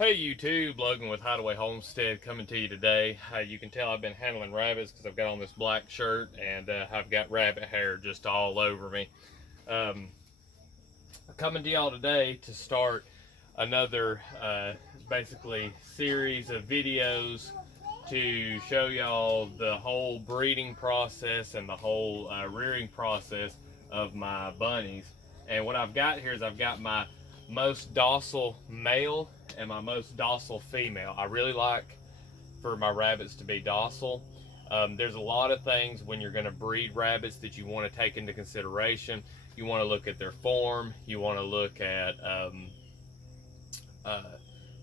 Hey YouTube, Logan with Hideaway Homestead coming to you today. You can tell I've been handling rabbits because I've got on this black shirt and I've got rabbit hair just all over me. Um, Coming to y'all today to start another basically series of videos to show y'all the whole breeding process and the whole rearing process of my bunnies. And what I've got here is I've got my most docile male and my most docile female. I really like for my rabbits to be docile. There's a lot of things when you're going to breed rabbits that you want to take into consideration. You want to look at their form. You want to look at, uh,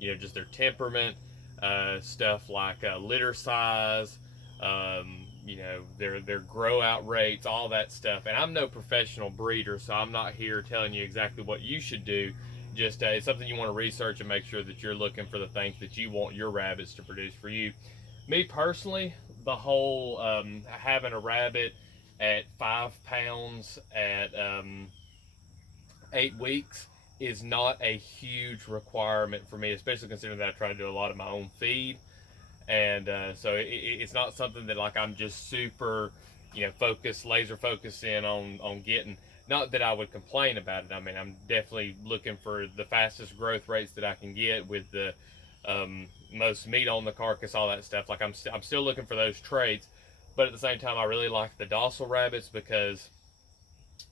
just their temperament, stuff like litter size, their grow out rates, all that stuff. And I'm no professional breeder, so I'm not here telling you exactly what you should do. Just it's something you want to research and make sure that you're looking for the things that you want your rabbits to produce for you. Me personally, the whole having a rabbit at 5 pounds at 8 weeks is not a huge requirement for me, especially considering that I try to do a lot of my own feed. And so it's not something that like I'm just super, focused, laser focused in on getting. Not that I would complain about it. I mean, I'm definitely looking for the fastest growth rates that I can get with the most meat on the carcass, all that stuff. Like I'm still looking for those traits, but at the same time, I really like the docile rabbits because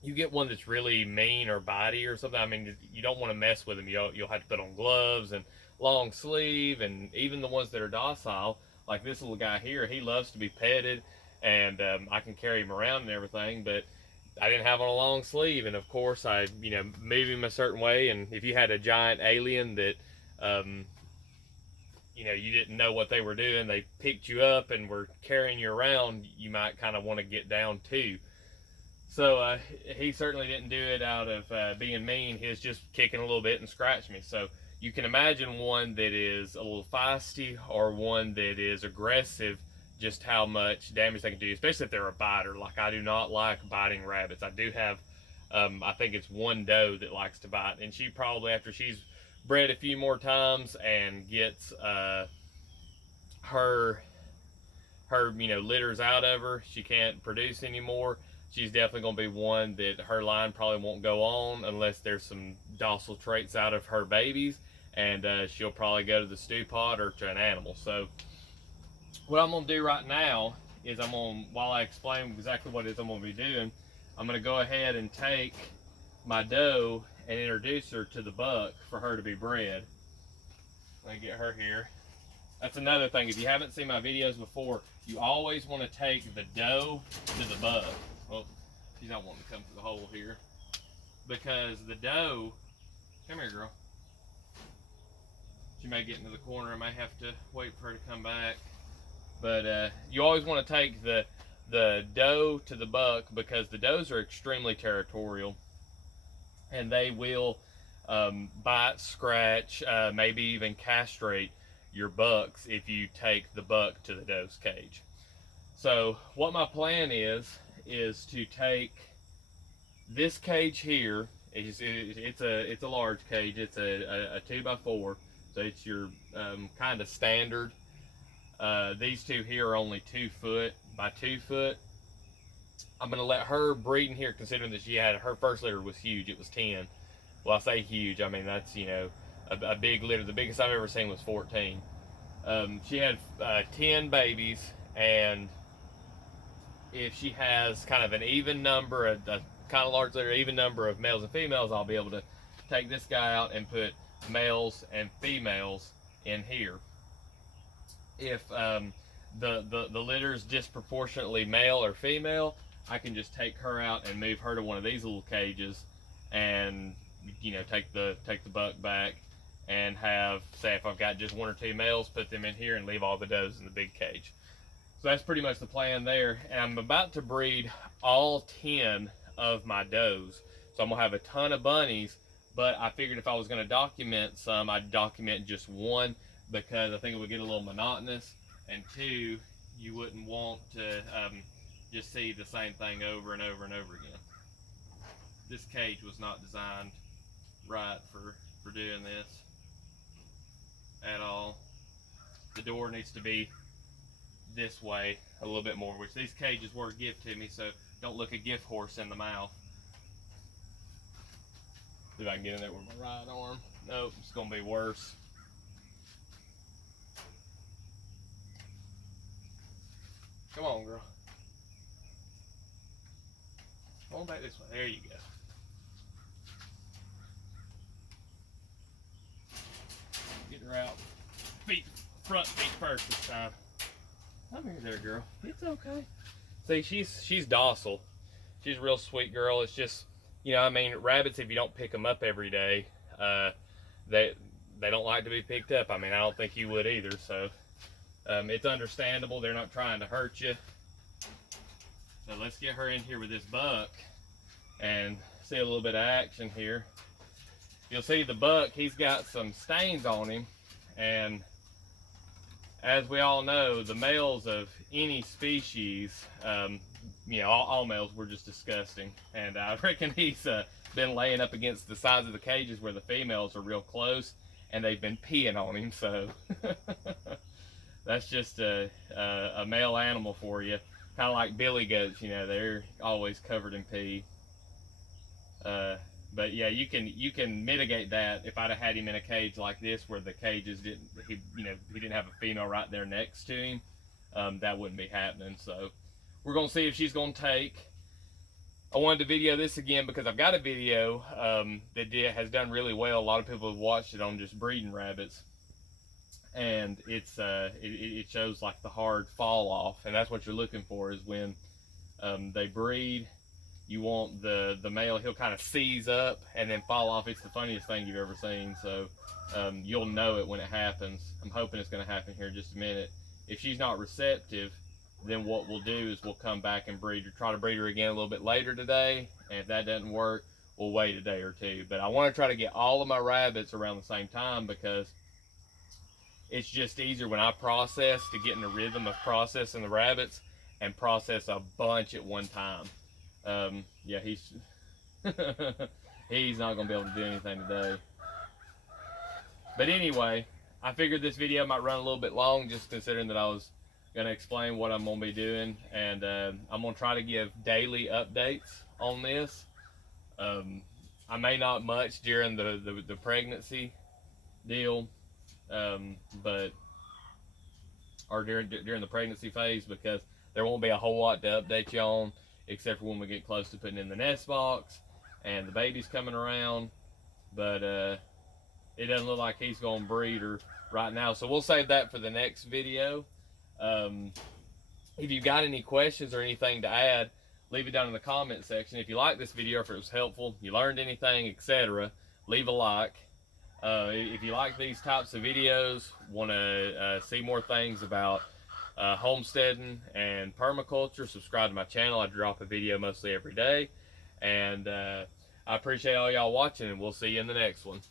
you get one that's really mean or bitey or something. I mean, you don't want to mess with them. You'll have to put on gloves and long sleeve, and even the ones that are docile, like this little guy here, he loves to be petted, and I can carry him around and everything, but I didn't have on a long sleeve, and of course I, move him a certain way, and if you had a giant alien that, um, you didn't know what they were doing, they picked you up and were carrying you around, you might kind of want to get down too. So he certainly didn't do it out of being mean. He was just kicking a little bit and scratching me. So you can imagine one that is a little feisty or one that is aggressive, just how much damage they can do, especially if they're a biter. Like I do not like biting rabbits. I do have, I think it's one doe that likes to bite, and she probably, after she's bred a few more times and gets her litters out of her, she can't produce anymore. She's definitely going to be one that her line probably won't go on unless there's some docile traits out of her babies, and she'll probably go to the stew pot or to an animal. So what I'm going to do right now is while I explain exactly what it is I'm going to be doing, I'm going to go ahead and take my doe and introduce her to the buck for her to be bred. Let me get her here. That's another thing. If you haven't seen my videos before, you always want to take the doe to the buck. Well, she's not wanting to come through the hole here. Because the doe, come here, girl. She may get into the corner. I may have to wait for her to come back. But you always want to take the doe to the buck, because the does are extremely territorial. And they will bite, scratch, maybe even castrate your bucks if you take the buck to the doe's cage. So what my plan is to take this cage here. It's a large cage. It's a 2x4, so it's your kind of standard. These two here are only 2 foot by 2 foot. I'm gonna let her breed in here, considering that her first litter was huge. It was 10. Well, I say huge, I mean that's a big litter. The biggest I've ever seen was 14. She had 10 babies, and if she has kind of an even number, a kind of large litter, even number of males and females, I'll be able to take this guy out and put males and females in here. If the litter is disproportionately male or female, I can just take her out and move her to one of these little cages, and take the buck back, and have, say, if I've got just 1 or 2 males, put them in here and leave all the does in the big cage. So that's pretty much the plan there. And I'm about to breed all 10 of my does. So I'm gonna have a ton of bunnies, but I figured if I was gonna document some, I'd document just one, because I think it would get a little monotonous, and 2, you wouldn't want to just see the same thing over and over and over again. This cage was not designed right for doing this. at all. The door needs to be this way a little bit more, which these cages were a gift to me, so don't look a gift horse in the mouth. See if I can get in there with my right arm. Nope, it's gonna be worse. Come on, girl. Come on back this way. There you go. Get her out. Front feet first this time. Come here there, girl. It's okay. See, she's docile. She's a real sweet girl. It's just, you know, I mean, rabbits, if you don't pick them up every day, they don't like to be picked up. I mean, I don't think you would either, so it's understandable. They're not trying to hurt you. So let's get her in here with this buck and see a little bit of action here. You'll see the buck, he's got some stains on him, and as we all know, the males of any species, you know, all males were just disgusting. And I reckon he's been laying up against the sides of the cages where the females are real close, and they've been peeing on him. So that's just a male animal for you. Kind of like billy goats, you know, they're always covered in pee. But yeah, you can mitigate that. If I'd have had him in a cage like this, where the cages he didn't have a female right there next to him, that wouldn't be happening. So we're gonna see if she's gonna take. I wanted to video this again because I've got a video that has done really well. A lot of people have watched it on just breeding rabbits, and it shows like the hard fall off, and that's what you're looking for is when they breed. You want the male, he'll kind of seize up and then fall off. It's the funniest thing you've ever seen. So you'll know it when it happens. I'm hoping it's going to happen here in just a minute. If she's not receptive, then what we'll do is we'll come back and breed her, try to breed her again a little bit later today. And if that doesn't work, we'll wait a day or two. But I want to try to get all of my rabbits around the same time, because it's just easier when I process to get in the rhythm of processing the rabbits and process a bunch at one time. Yeah, he's not gonna be able to do anything today. But anyway, I figured this video might run a little bit long, just considering that I was gonna explain what I'm gonna be doing, and I'm gonna try to give daily updates on this. I may not much during the pregnancy deal, but during the pregnancy phase, because there won't be a whole lot to update you on, except for when we get close to putting in the nest box and the baby's coming around. But it doesn't look like he's going to breed her right now, so we'll save that for the next video. If you've got any questions or anything to add, leave it down in the comment section. If you like this video, if it was helpful, you learned anything, etc., leave a like. If you like these types of videos, want to see more things about homesteading and permaculture, subscribe to my channel. I drop a video mostly every day, and I appreciate all y'all watching, and we'll see you in the next one.